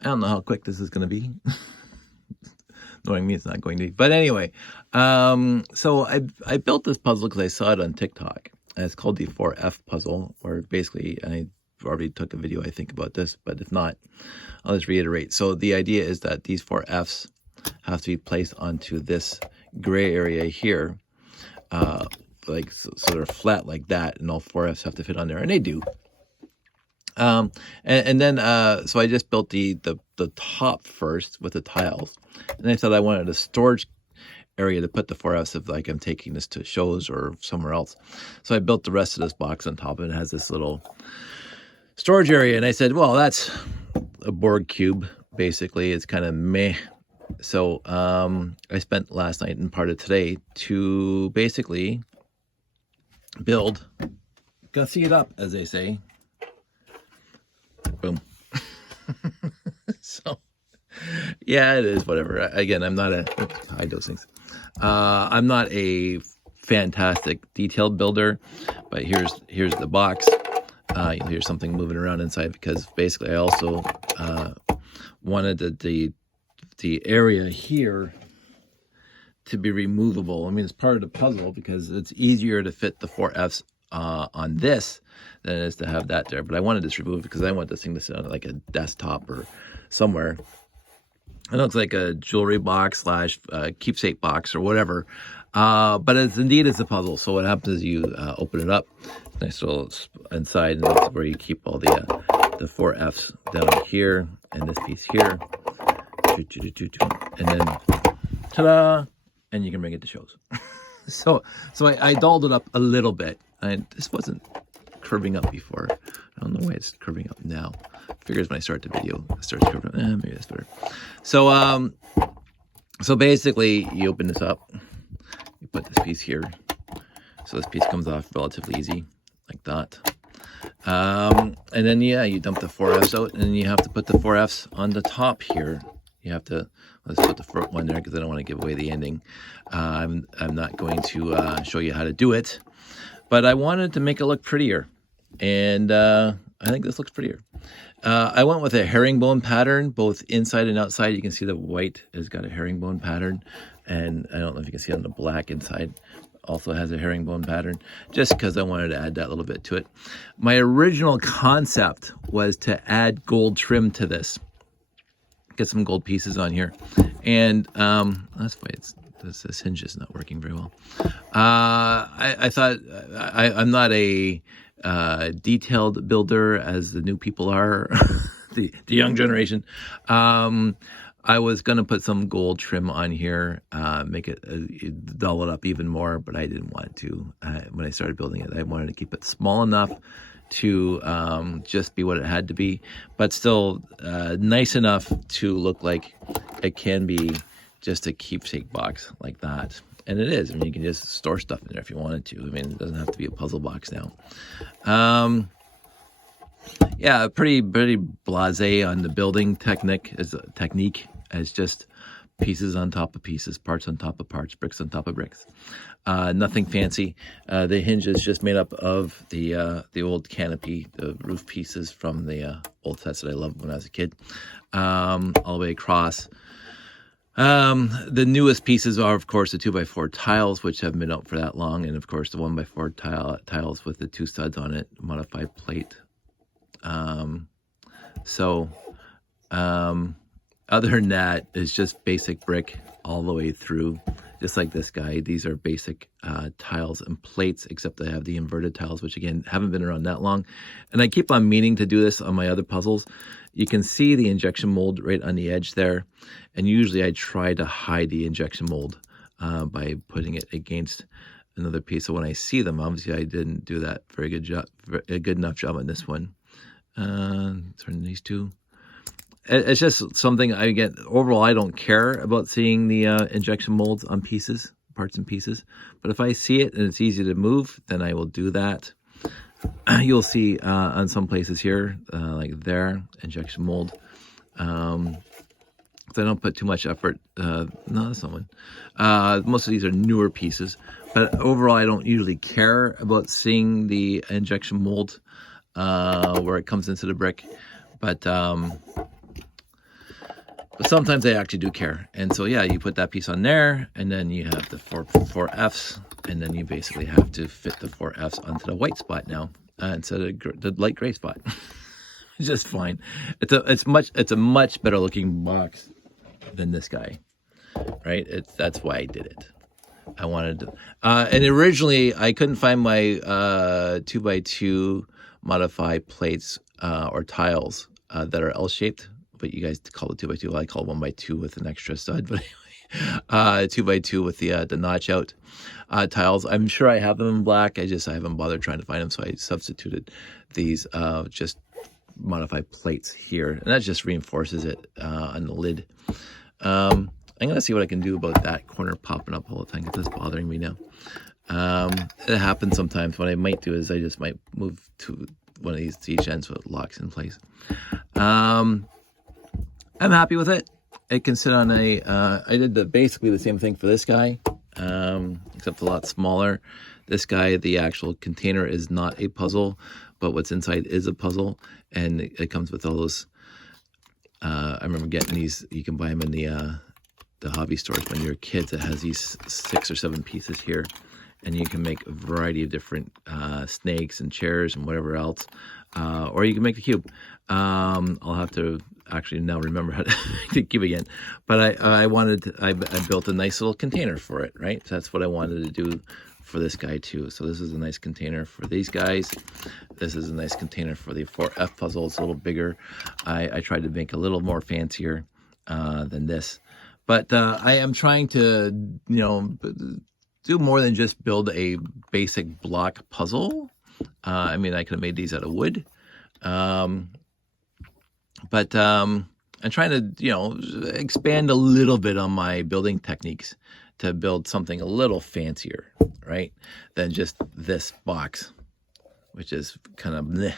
I don't know how quick this is going to be. Knowing me, it's not going to be. But anyway, so I built this puzzle because I saw it on TikTok. And it's called the 4F puzzle, or basically, I already took a video, I think, about this, but if not, I'll just reiterate. So the idea is that these 4Fs have to be placed onto this gray area here, like so they're flat like that, and all 4Fs have to fit on there, and they do. And then so I just built the top first with the tiles, and I thought I wanted a storage area to put the 4Fs if like I'm taking this to shows or somewhere else. So I built the rest of this box on top of it. It has this little storage area, and I said, well, that's a board cube basically. It's kind of meh. So I spent last night and part of today to basically build, gussy it up, as they say. Boom. So yeah, it is whatever. Again, I'm not hide those things. I'm not a fantastic detailed builder, but here's the box. You'll hear something moving around inside because basically I also wanted the area here to be removable. I mean, it's part of the puzzle because it's easier to fit the 4Fs on this than it is to have that there. But I wanted this removed because I want this thing to sit on like a desktop or somewhere. It looks like a jewelry box / keepsake box or whatever. But it's a puzzle. So what happens is you open it up. Nice little inside, and that's where you keep all the 4Fs down here and this piece here. And then ta-da! And you can bring it to shows. So I dolled it up a little bit. This wasn't curving up before. I don't know why it's curving up now. Figures when I start the video, it starts curving up. Maybe that's better. So basically, you open this up. You put this piece here. So this piece comes off relatively easy, like that. And then, yeah, you dump the 4Fs out, and then you have to put the 4Fs on the top here. You have to, let's put the front one there because I don't want to give away the ending. I'm not going to show you how to do it, but I wanted to make it look prettier. And I think this looks prettier. I went with a herringbone pattern, both inside and outside. You can see the white has got a herringbone pattern. And I don't know if you can see on the black inside also has a herringbone pattern, just because I wanted to add that little bit to it. My original concept was to add gold trim to this. Get some gold pieces on here, and that's why this hinge is not working very well. I thought I'm not a detailed builder as the new people are, the young generation. I was gonna put some gold trim on here, make it dull it up even more, but I didn't want to. When I started building it, I wanted to keep it small enough to just be what it had to be, but still nice enough to look like it can be just a keepsake box like that. And it is. I mean, you can just store stuff in there if you wanted to. I mean, it doesn't have to be a puzzle box now. Yeah, pretty blasé on the building technique as just pieces on top of pieces, parts on top of parts, bricks on top of bricks. Nothing fancy. The hinge is just made up of the old canopy, the roof pieces from the old sets that I loved when I was a kid, all the way across. The newest pieces are, of course, the 2x4 tiles, which haven't been out for that long, and of course the 1x4 tiles with the 2 studs on it, modified plate. Other than that, it's just basic brick all the way through, just like this guy. These are basic tiles and plates, except I have the inverted tiles, which again, haven't been around that long. And I keep on meaning to do this on my other puzzles. You can see the injection mold right on the edge there. And usually I try to hide the injection mold by putting it against another piece. So when I see them, obviously I didn't do that a good enough job on this one. Turn these two. It's just something overall, I don't care about seeing the injection molds on pieces, parts and pieces. But if I see it and it's easy to move, then I will do that. You'll see on some places here, like there, injection mold. So I don't put too much effort. No, that's not one. Most of these are newer pieces. But overall, I don't usually care about seeing the injection mold where it comes into the brick. But But sometimes they actually do care. And so, yeah, you put that piece on there, and then you have the four Fs, and then you basically have to fit the four Fs onto the white spot now instead of the light gray spot. Just fine. It's a much better looking box than this guy, right? That's why I did it. I wanted to, and originally I couldn't find my 2x2 modified plates or tiles that are L-shaped, but you guys call it 2x2. Well, I call it 1x2 with an extra stud, but anyway, 2x2 with the notch out tiles. I'm sure I have them in black. I haven't bothered trying to find them, so I substituted these just modified plates here, and that just reinforces it on the lid. I'm going to see what I can do about that corner popping up all the time, because it's bothering me now. It happens sometimes. What I might do is I just might move to one of these to each end so it locks in place. I'm happy with it. It can sit on a, I did basically the same thing for this guy, except a lot smaller. This guy, the actual container is not a puzzle, but what's inside is a puzzle, and it comes with all those. I remember getting these. You can buy them in the hobby stores when you're kids. It has these 6 or 7 pieces here, and you can make a variety of different snakes and chairs and whatever else, or you can make the cube. I'll have to actually now remember how to make the cube again, but I built a nice little container for it, right? So that's what I wanted to do for this guy too. So this is a nice container for these guys. This is a nice container for the 4F puzzle. It's a little bigger. I tried to make a little more fancier than this, but I am trying to, do more than just build a basic block puzzle. I mean, I could have made these out of wood, but I'm trying to, expand a little bit on my building techniques to build something a little fancier, right, than just this box, which is kind of bleh.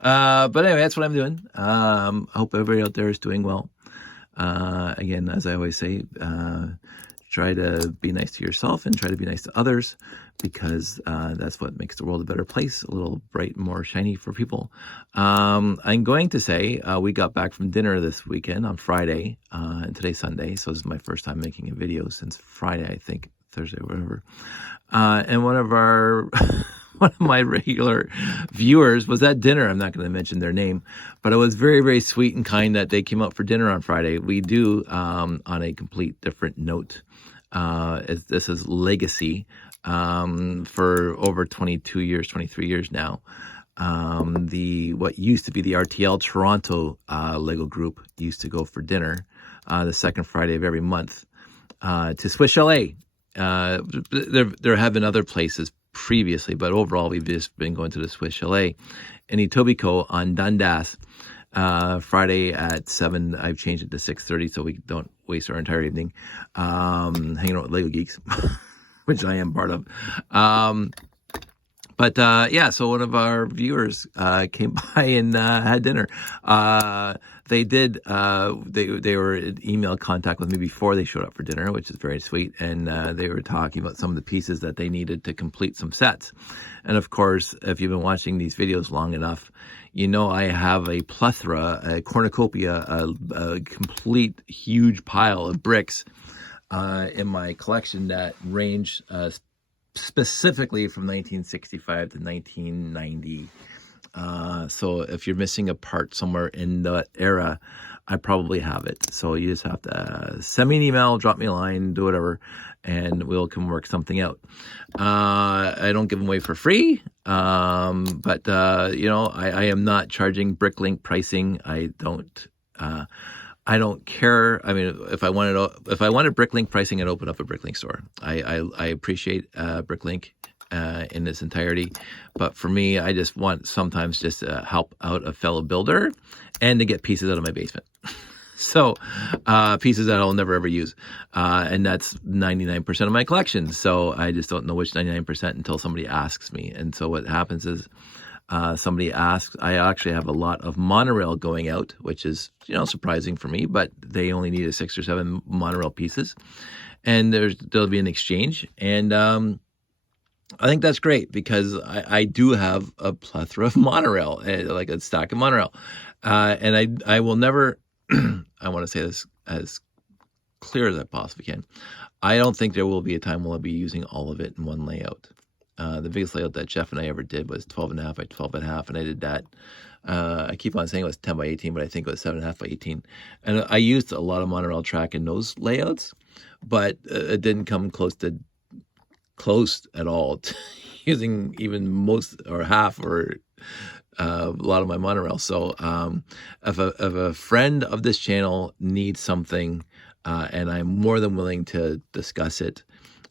But anyway, that's what I'm doing. I hope everybody out there is doing well. Again, as I always say, try to be nice to yourself and try to be nice to others, because that's what makes the world a better place, a little bright and more shiny for people. I'm going to say we got back from dinner this weekend on Friday, and today's Sunday, so this is my first time making a video since Friday, I think, Thursday, whatever. And one of my regular viewers was at dinner. I'm not going to mention their name, but it was very, very sweet and kind that they came out for dinner on Friday. We do, on a complete different note, this is legacy, for over 22 years, 23 years now. What used to be the RTL Toronto Lego group used to go for dinner the second Friday of every month to Swiss Chalet. There have been other places previously, but overall we've just been going to the Swiss Chalet in Etobicoke on Dundas. Friday at 7. I've changed it to 6:30 so we don't waste our entire evening hanging out with Lego Geeks, which I am part of. But yeah, so one of our viewers came by and had dinner. They did. They were in email contact with me before they showed up for dinner, which is very sweet. And they were talking about some of the pieces that they needed to complete some sets. And of course, if you've been watching these videos long enough, I have a plethora, a cornucopia, a complete huge pile of bricks in my collection that range specifically from 1965 to 1990. So if you're missing a part somewhere in that era, I probably have it. So you just have to send me an email, drop me a line, do whatever, and we'll come work something out. I don't give them away for free, but I am not charging Bricklink pricing. I don't care. I mean, if I wanted Bricklink pricing, I'd open up a Bricklink store. I appreciate Bricklink in its entirety, but for me, I just want sometimes just to help out a fellow builder and to get pieces out of my basement. So pieces that I'll never ever use, and that's 99% of my collection. So I just don't know which 99% until somebody asks me. And so what happens is somebody asks. I actually have a lot of monorail going out, which is surprising for me, but they only needed 6 or 7 monorail pieces, and there'll be an exchange. And I think that's great, because I do have a plethora of monorail, like a stack of monorail, and I will never I want to say this as clear as I possibly can. I don't think there will be a time when I'll be using all of it in one layout. The biggest layout that Jeff and I ever did was 12.5 by 12.5, and I did that. I keep on saying it was 10 by 18, but I think it was 7.5 by 18. And I used a lot of monorail track in those layouts, but it didn't come close at all to using even most or half or a lot of my monorail. So if a friend of this channel needs something, and I'm more than willing to discuss it,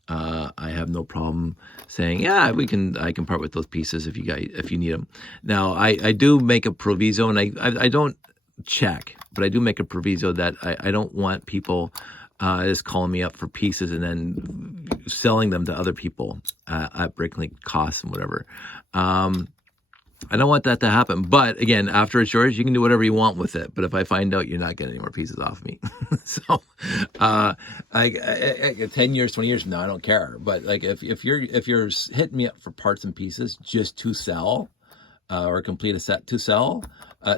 I have no problem saying, yeah, I can part with those pieces if you need them. Now I do make a proviso, and I don't check, but I do make a proviso that I don't want people just calling me up for pieces and then selling them to other people at Bricklink costs and whatever. I don't want that to happen. But again, after it's yours, you can do whatever you want with it. But if I find out you're not getting any more pieces off me, so 10 years, 20 years, no, I don't care. But like if you're hitting me up for parts and pieces just to sell, or complete a set to sell,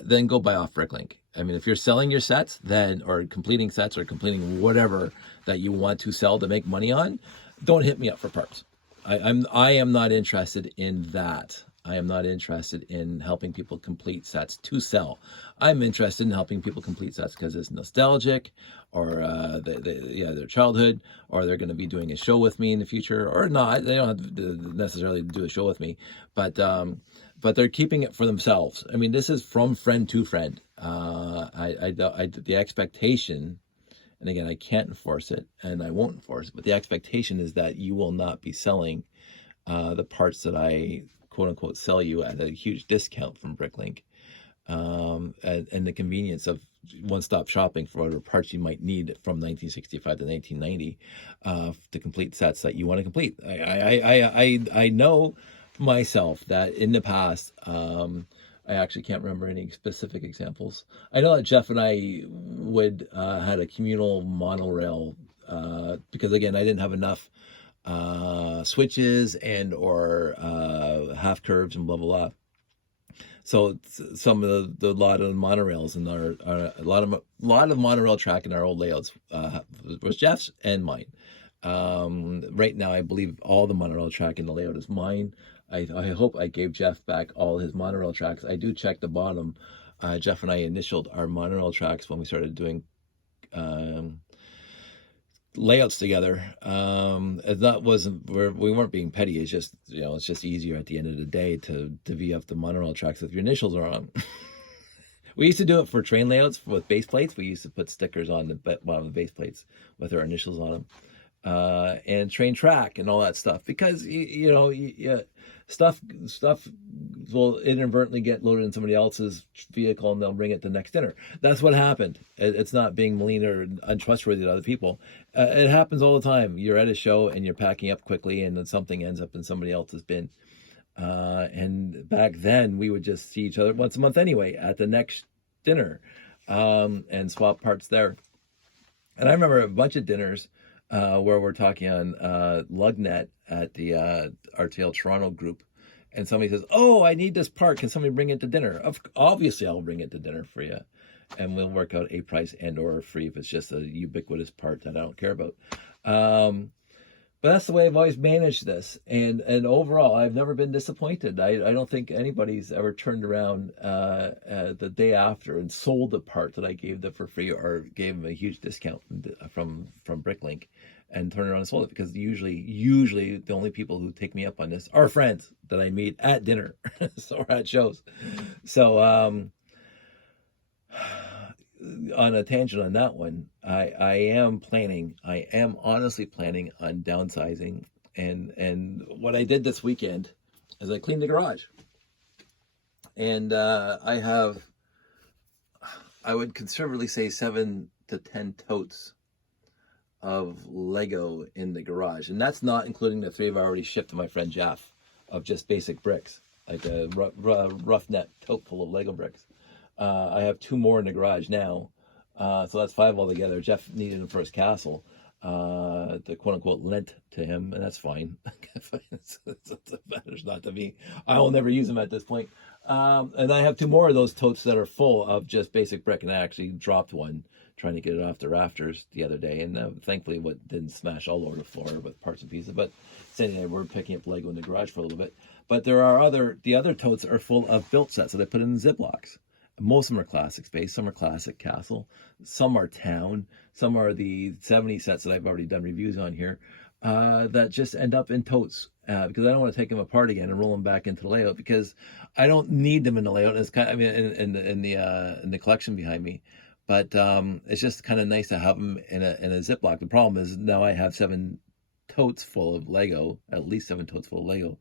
then go buy off Bricklink. I mean, if you're selling your sets, then, or completing sets, or completing whatever that you want to sell to make money on, don't hit me up for parts. I am not interested in that. I am not interested in helping people complete sets to sell. I'm interested in helping people complete sets because it's nostalgic, or their childhood, or they're going to be doing a show with me in the future, or not. They don't have to necessarily do a show with me, but they're keeping it for themselves. I mean, this is from friend to friend. The expectation, and again, I can't enforce it, and I won't enforce it, but the expectation is that you will not be selling the parts that I quote unquote sell you at a huge discount from Bricklink, and the convenience of one-stop shopping for whatever parts you might need from 1965 to 1990 to complete sets that you want to complete. I know myself that in the past, I actually can't remember any specific examples. I know that Jeff and I would had a communal monorail because again, I didn't have enough switches and or half curves and blah blah blah. So some of the lot of monorails in a lot of monorail track in our old layouts was Jeff's and mine. Right now, I believe all the monorail track in the layout is mine. I hope I gave Jeff back all his monorail tracks. I do check the bottom. Jeff and I initialed our monorail tracks when we started doing layouts together. We weren't being petty. It's just, it's just easier at the end of the day to divvy up the monorail tracks if your initials are on. We used to do it for train layouts with base plates. We used to put stickers on the bottom of the base plates with our initials on them. And train track and all that stuff, because stuff will inadvertently get loaded in somebody else's vehicle and they'll bring it to next dinner. That's what happened. It's not being mean or untrustworthy to other people. It happens all the time. You're at a show and you're packing up quickly and then something ends up in somebody else's bin. And back then we would just see each other once a month anyway at the next dinner, and swap parts there. And I remember a bunch of dinners where we're talking on Lugnet at the RTL Toronto group, and somebody says, "Oh, I need this part. Can somebody bring it to dinner?" Obviously, I'll bring it to dinner for you, and we'll work out a price and or free if it's just a ubiquitous part that I don't care about. But that's the way I've always managed this, and overall, I've never been disappointed. I don't think anybody's ever turned around the day after and sold the part that I gave them for free or gave them a huge discount from Bricklink and turned around and sold it, because usually the only people who take me up on this are friends that I meet at dinner or at shows. So on a tangent on that one, I am honestly planning on downsizing, and what I did this weekend is I cleaned the garage, and I would conservatively say 7 to 10 totes of Lego in the garage, and that's not including the 3 I've already shipped to my friend Jeff of just basic bricks, like a rough net tote full of Lego bricks. I have 2 more in the garage now, so that's 5 altogether. Jeff needed them for his castle, the quote-unquote lent to him, and that's fine. It matters not to me. I will never use them at this point. And I have 2 more of those totes that are full of just basic brick, and I actually dropped one trying to get it off the rafters the other day, and thankfully what didn't smash all over the floor with parts and pieces. But anyway, we're picking up Lego in the garage for a little bit. But there are the other totes are full of built sets that I put in Ziplocs. Most of them are classic space, some are classic castle, some are town, some are the 70 sets that I've already done reviews on here, that just end up in totes, because I don't want to take them apart again and roll them back into the layout, because I don't need them in the layout. It's kind of, I mean, in the collection behind me, but it's just kind of nice to have them in a Ziploc. The problem is now I have 7 totes full of Lego, at least 7 totes full of Lego,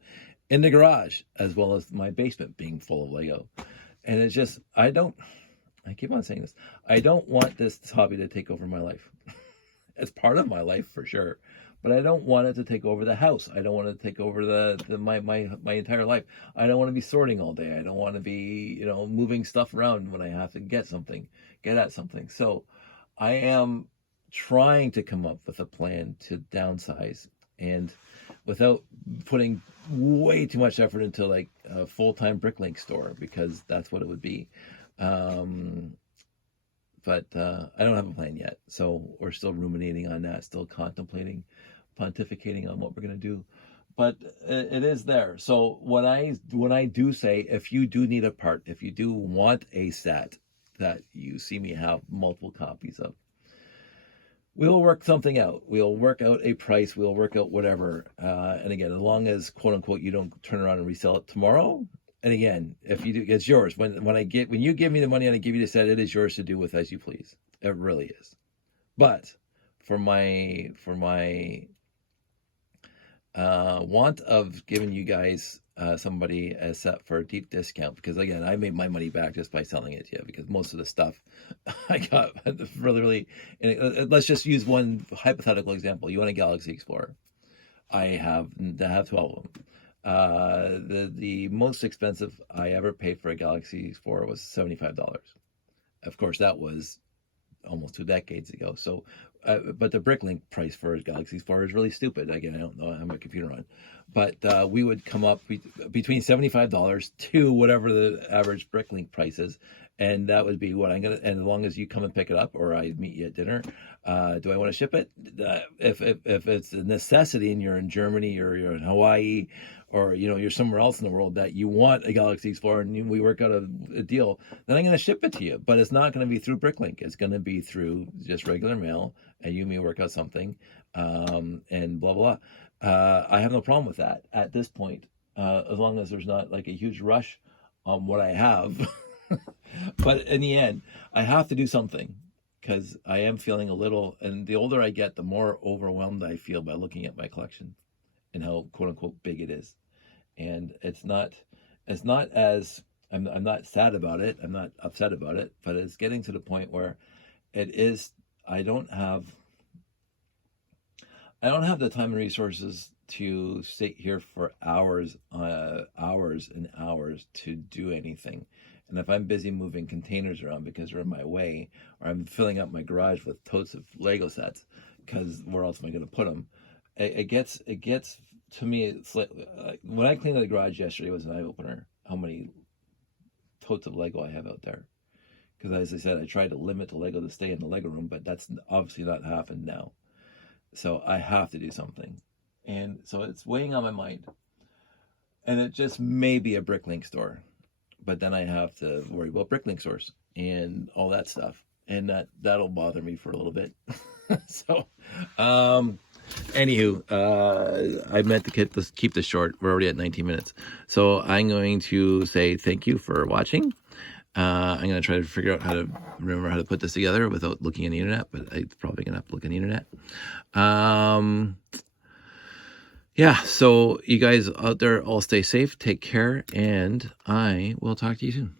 in the garage, as well as my basement being full of Lego. And it's just, I keep on saying this, I don't want this hobby to take over my life. It's part of my life for sure, but I don't want it to take over the house. I don't want it to take over my entire life. I don't want to be sorting all day. I don't want to be, moving stuff around when I have to get at something. So I am trying to come up with a plan to downsize, and without putting way too much effort into like a full-time bricklink store, because that's what it would be. But I don't have a plan yet, so we're still ruminating on that, still contemplating, pontificating on what we're going to do. But it is there. So when I do say, if you do need a part, if you do want a set that you see me have multiple copies of, we'll work something out. We'll work out a price. We'll work out whatever. And again, as long as, quote unquote, you don't turn around and resell it tomorrow. And again, if you do, it's yours. When you give me the money and I give you the set, it is yours to do with as you please. It really is. But for my want of giving you guys somebody a set for a deep discount, because again, I made my money back just by selling it to you, because most of the stuff I got really, let's just use one hypothetical example. You want a Galaxy Explorer. I have 12 of them. The most expensive I ever paid for a Galaxy Explorer was $75. Of course, that was almost 2 decades ago. So, but the Bricklink price for a Galaxy Explorer is really stupid. Again, I don't know, I have my computer on, but we would come up between $75 to whatever the average Bricklink price is. And that would be what I'm gonna. And as long as you come and pick it up, or I meet you at dinner, do I want to ship it? If it's a necessity, and you're in Germany or you're in Hawaii, or you're somewhere else in the world that you want a Galaxy Explorer, and we work out a deal, then I'm going to ship it to you. But it's not going to be through Bricklink. It's going to be through just regular mail, and you may work out something, and blah blah. I have no problem with that at this point, as long as there's not like a huge rush on what I have. But in the end, I have to do something, because I am feeling a little, and the older I get, the more overwhelmed I feel by looking at my collection and how quote unquote big it is. And it's not as, I'm not sad about it, I'm not upset about it, but it's getting to the point where it is, I don't have the time and resources to sit here for hours and hours to do anything. And if I'm busy moving containers around because they're in my way, or I'm filling up my garage with totes of Lego sets, because where else am I going to put them? It gets to me, it's like when I cleaned the garage yesterday, it was an eye opener how many totes of Lego I have out there. Because as I said, I tried to limit the Lego to stay in the Lego room, but that's obviously not happened now. So I have to do something. And so it's weighing on my mind. And it just may be a Bricklink store. But then I have to worry about Bricklink stores and all that stuff. And that'll bother me for a little bit. So, anywho, I meant to keep this short. We're already at 19 minutes. So I'm going to say thank you for watching. I'm going to try to figure out remember how to put this together without looking on the internet, but I'm probably going to have to look on the internet. Yeah, so you guys out there all stay safe, take care, and I will talk to you soon.